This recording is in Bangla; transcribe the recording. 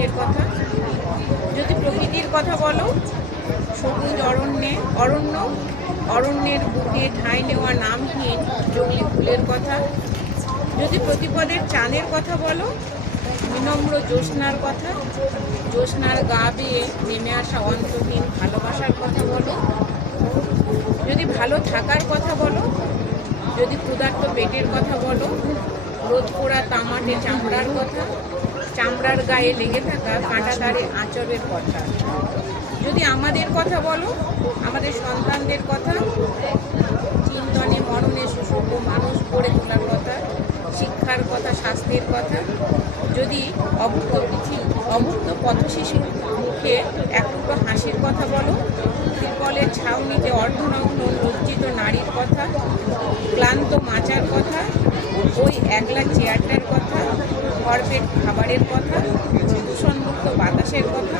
পেটের কথা। যদি প্রকৃতির কথা বলো, সবুজ অরণ্যের বুকে ঠাঁই নেওয়া নামহীন জঙ্গলি ফুলের কথা। যদি প্রতিপদের চাঁদের কথা বলো, বিনম্র জ্যোৎস্নার কথা, জ্যোৎস্নার গা বেয়ে নেমে আসা অন্তহীন ভালোবাসার কথা বলো। যদি ভালো থাকার কথা বলো, যদি ক্ষুধার্ত পেটের কথা বলো, রোদ পোড়া তামাটে চামড়ার কথা, চামড়ার গায়ে লেগে থাকা কাঁটাতারে আঁচলের কথা। যদি আমাদের কথা বলো, আমাদের সন্তানদের কথা, চিন্তনে মরণে সুযোগ্য মানুষ গড়ে তোলার কথা, শিক্ষার কথা, স্বাস্থ্যের কথা। যদি অভুক্ত পথশিশুর মুখে এক টুকরো হাসির কথা বলো, ত্রিপলের ছাউনিতে অর্ধনগ্ন লজ্জিত নারীর কথা, ক্লান্ত মাচার কথা, ওই একলা চেয়ারটার কথা, ভরপেট খাবারের কথা, দূষণমুক্ত বাতাসের কথা।